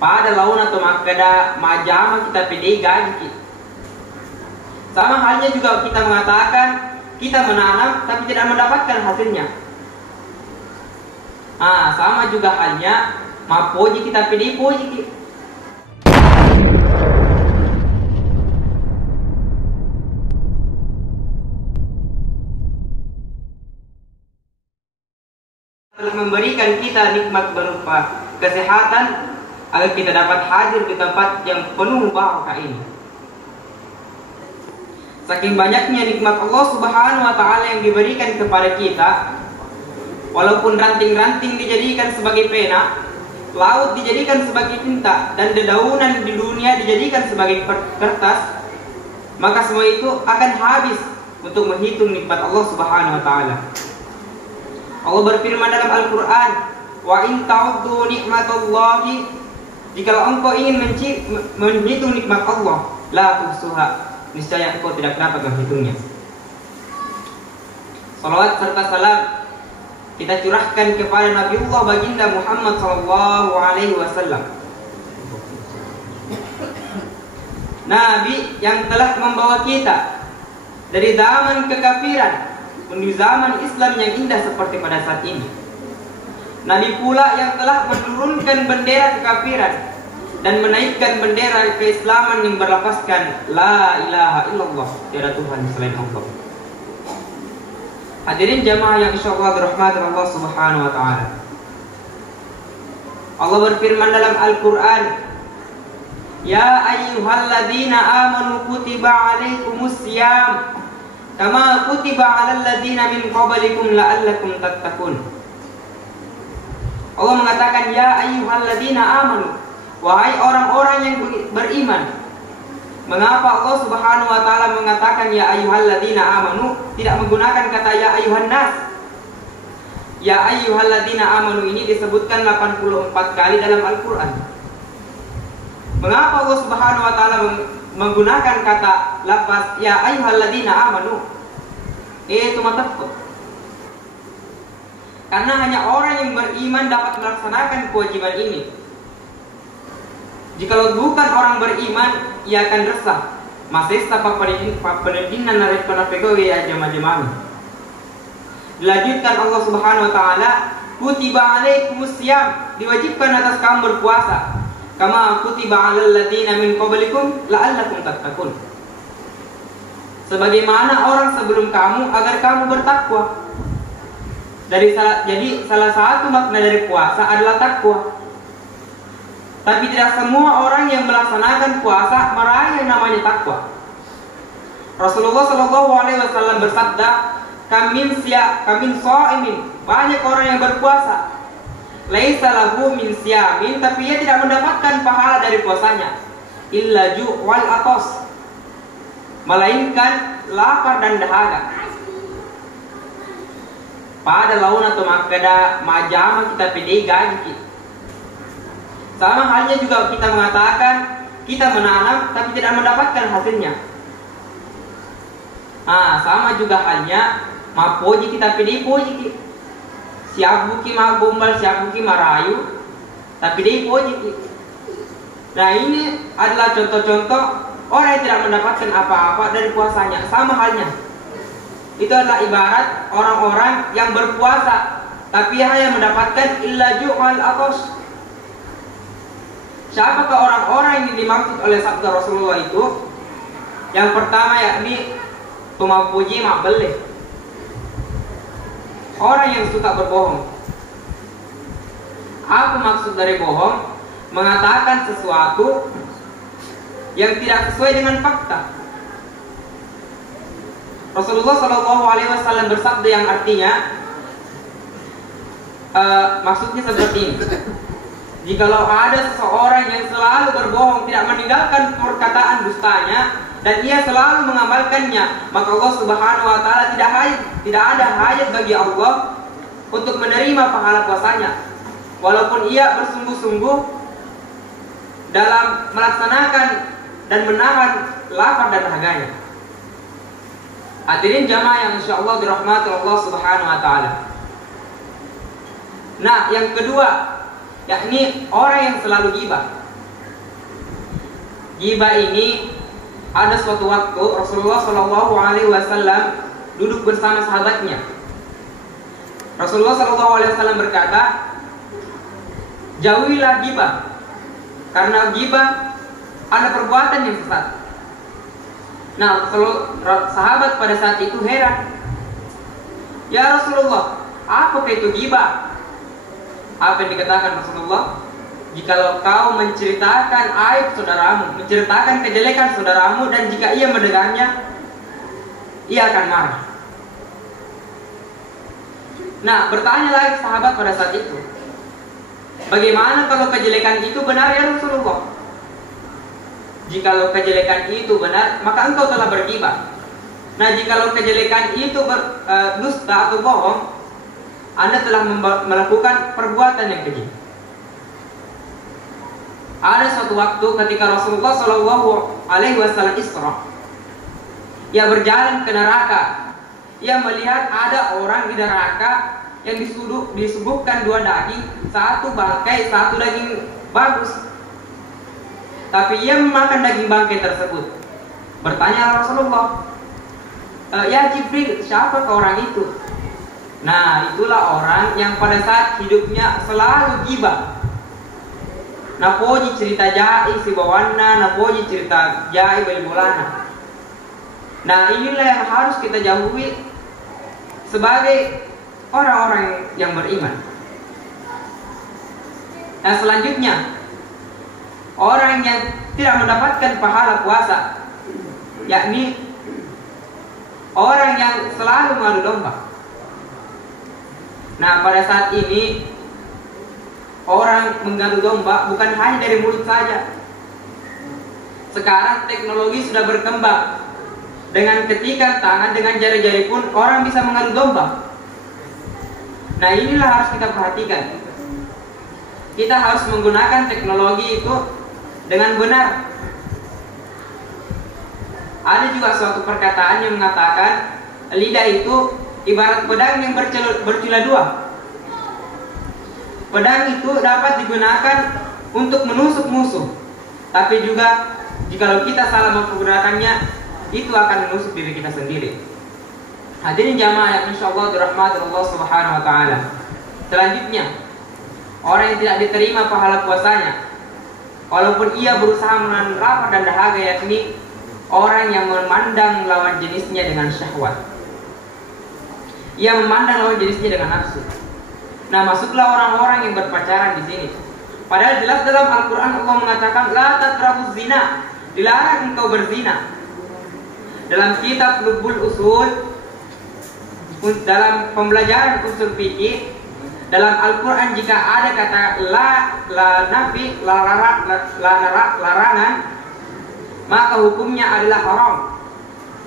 Pada launa atau makada majama kita pedai gaji. Sama halnya juga kita mengatakan kita menanam tapi tidak mendapatkan hasilnya. Sama juga halnya mapoji kita pedai poji. Telah memberikan kita nikmat berupa kesehatan agar kita dapat hadir di tempat yang penuh barakah ini. Saking banyaknya nikmat Allah Subhanahu wa taala yang diberikan kepada kita, walaupun ranting-ranting dijadikan sebagai pena, laut dijadikan sebagai tinta, dan dedaunan di dunia dijadikan sebagai kertas, maka semua itu akan habis untuk menghitung nikmat Allah Subhanahu wa taala. Allah berfirman dalam Al-Quran, wa in ta'uddu nikmatallahi, jikalau engkau ingin menghitung nikmat Allah, la tuhsuha, niscaya engkau tidak dapat menghitungnya. Salawat serta salam kita curahkan kepada Nabiullah baginda Muhammad sallallahu alaihi wasallam, Nabi yang telah membawa kita dari zaman kekafiran menuju zaman Islam yang indah seperti pada saat ini. Nabi pula yang telah menurunkan bendera kekafiran dan menaikkan bendera keislaman yang berlafazkan la ilaha illallah, tiada Tuhan selain Allah. Hadirin jamaah yang insyaallah dirahmati Allah Subhanahu wa taala. Allah berfirman dalam Al-Qur'an, ya ayyuhalladzina amanu kutiba alaikumusiyam kama kutiba 'alal ladzina min qablikum la'allakum tattaqun. Allah mengatakan ya ayyuhalladzina amanu, wahai orang-orang yang beriman. Mengapa Allah Subhanahu wa taala mengatakan ya ayyuhalladzina amanu, tidak menggunakan kata ya ayyuhan nas? Ya ayyuhalladzina amanu ini disebutkan 84 kali dalam Al-Qur'an. Mengapa Allah Subhanahu wa taala menggunakan kata lafaz ya ayyuhalladzina amanu? Itu matafud. Karena hanya orang yang beriman dapat melaksanakan kewajiban ini. Jikalau bukan orang beriman, ia akan resah. Masesta papadina narik penapegawe ya jama-jamaah. Dilanjutkan Allah Subhanahu wa taala, kutiba alaikumusiyam, diwajibkan atas kamu berpuasa. Kama kutiba 'alal ladzina min qablikum la'allakum tattaqun. Sebagaimana orang sebelum kamu agar kamu bertakwa. Jadi salah satu makna dari puasa adalah takwa. Tapi tidak semua orang yang melaksanakan puasa meraih yang namanya takwa. Rasulullah Shallallahu alaihi wasallam bersabda, kamin sha'imin, banyak orang yang berpuasa, laisa lahu min siyamin, tapi ia tidak mendapatkan pahala dari puasanya, illa ju' wal atos, melainkan lapar dan dahaga. Pada launa atau makada majama kita pedai gaji. Sama halnya juga kita mengatakan kita menanam tapi tidak mendapatkan hasilnya. Sama juga halnya mapoji kita pedai poji. Siap buki ma gombal, siap buki ma rayu, tapi dia poji. Nah, ini adalah contoh-contoh orang yang tidak mendapatkan apa-apa dari puasanya. Sama halnya, itu adalah ibarat orang-orang yang berpuasa tapi hanya mendapatkan illa ju'al atos. Siapakah orang-orang yang dimaksud oleh sabda Rasulullah itu? Yang pertama yakni tumapuji ma'belih, orang yang suka berbohong. Apa maksud dari bohong? Mengatakan sesuatu yang tidak sesuai dengan fakta. Rasulullah Shallallahu alaihi wasallam bersabda yang artinya maksudnya seperti ini. Jikalau ada seseorang yang selalu berbohong, tidak meninggalkan perkataan dustanya, dan ia selalu mengamalkannya, maka Allah Subhanahu wa taala tidak ada hajat bagi Allah untuk menerima pahala puasanya, walaupun ia bersungguh-sungguh dalam melaksanakan dan menahan lapar dan dahaganya. Hadirin jamaah yang insyaallah dirahmati Allah Subhanahu wa taala. Nah, yang kedua yakni orang yang selalu ghibah. Ghibah ini ada suatu waktu Rasulullah Shallallahu Alaihi Wasallam duduk bersama sahabatnya. Rasulullah Shallallahu Alaihi Wasallam berkata, jauhilah ghibah, karena ghibah ada perbuatan yang sesat. Nah, sahabat pada saat itu heran, ya Rasulullah, apakah itu ghibah? Apa yang dikatakan Rasulullah? Jikalau kau menceritakan aib saudaramu, menceritakan kejelekan saudaramu, dan jika ia mendengarnya, ia akan marah. Nah, bertanya lagi sahabat pada saat itu, bagaimana kalau kejelekan itu benar ya Rasulullah? Jikalau kejelekan itu benar, maka engkau telah berghibah. Nah, jikalau kejelekan itu dusta atau bohong, Anda telah melakukan perbuatan yang keji. Ada suatu waktu ketika Rasulullah Shallallahu Alaihi Wasallam Isra, ia berjalan ke neraka. Ia melihat ada orang di neraka yang disuguhkan dua daging, satu bangkai, satu daging bagus. Tapi ia memakan daging bangkai tersebut. Bertanya Rasulullah, ya Jibril, siapa ke orang itu? Nah, itulah orang yang pada saat hidupnya selalu ghibah. Napoji cerita jai si bawana, napoji cerita jai bali bolana. Nah, inilah yang harus kita jauhi sebagai orang-orang yang beriman. Nah, selanjutnya, orang yang tidak mendapatkan pahala puasa, yakni orang yang selalu mengadu domba. Nah, pada saat ini orang mengadu domba bukan hanya dari mulut saja. Sekarang teknologi sudah berkembang. Dengan ketikan tangan, dengan jari-jari pun orang bisa mengadu domba. Nah, inilah harus kita perhatikan. Kita harus menggunakan teknologi itu dengan benar. Ada juga suatu perkataan yang mengatakan lidah itu ibarat pedang yang bercula dua. Pedang itu dapat digunakan untuk menusuk musuh, tapi juga jikalau kita salah menggunakannya, itu akan menusuk diri kita sendiri. Hadirin jamaah yang insyaallah dirahmati Allah Subhanahu wa taala. Selanjutnya, orang yang tidak diterima pahala puasanya, walaupun ia berusaha menahan lapar dan dahaga, yakni orang yang memandang lawan jenisnya dengan syahwat. Ia memandang lawan jenisnya dengan nafsu. Nah, masuklah orang-orang yang berpacaran di sini. Padahal jelas dalam Al-Quran Allah mengatakan la taqrabuz zina, dilarang engkau berzina. Dalam kitab Lubbul Usul, dalam pembelajaran usul fikih, dalam Al-Quran jika ada kata nafi, larangan, maka hukumnya adalah haram.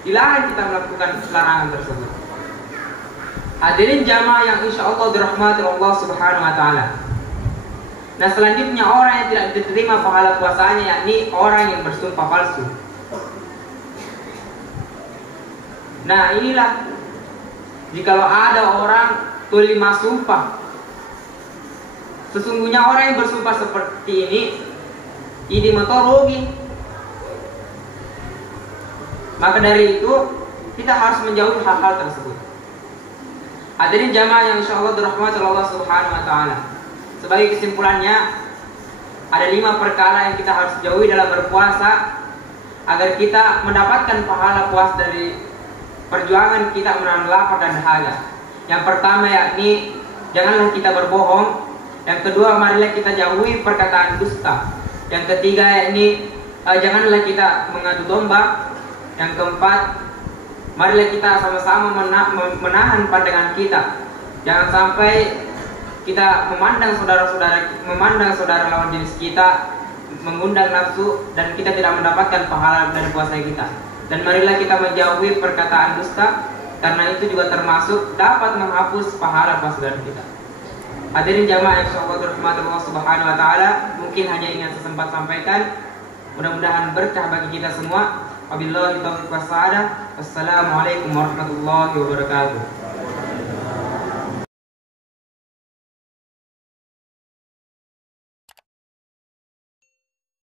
Dilarang kita melakukan larangan tersebut. Hadirin jamaah yang insya Allah dirahmati Allah Subhanahu wa taala. Nah, selanjutnya orang yang tidak diterima pahala puasanya, yakni orang yang bersumpah palsu. Nah, inilah jikalau ada orang tulima sumpah, sesungguhnya orang yang bersumpah seperti ini rugi. Maka dari itu kita harus menjauhi hal-hal tersebut. Hadirin jamaah yang insyaallah dirahmati Allah Subhanahu wa taala. Sebagai kesimpulannya, ada 5 perkara yang kita harus jauhi dalam berpuasa agar kita mendapatkan pahala puasa dari perjuangan kita menahan lapar dan dahaga. Yang pertama yakni janganlah kita berbohong. Yang kedua, marilah kita jauhi perkataan dusta. Yang ketiga yakni janganlah kita mengadu domba. Yang keempat, marilah kita sama-sama menahan pandangan kita. Jangan sampai kita memandang saudara lawan jenis kita, mengundang nafsu, dan kita tidak mendapatkan pahala dari puasa kita. Dan marilah kita menjauhi perkataan dusta, karena itu juga termasuk dapat menghapus pahala puasa dari kita. Hadirin jamaah yang insyaallah dirahmati Allah Subhanahu wa taala, mungkin hanya ini yang saya sempat sampaikan. Mudah-mudahan berkah bagi kita semua. Wabillahi taufiq was hidayah. Wassalamualaikum warahmatullahi wabarakatuh.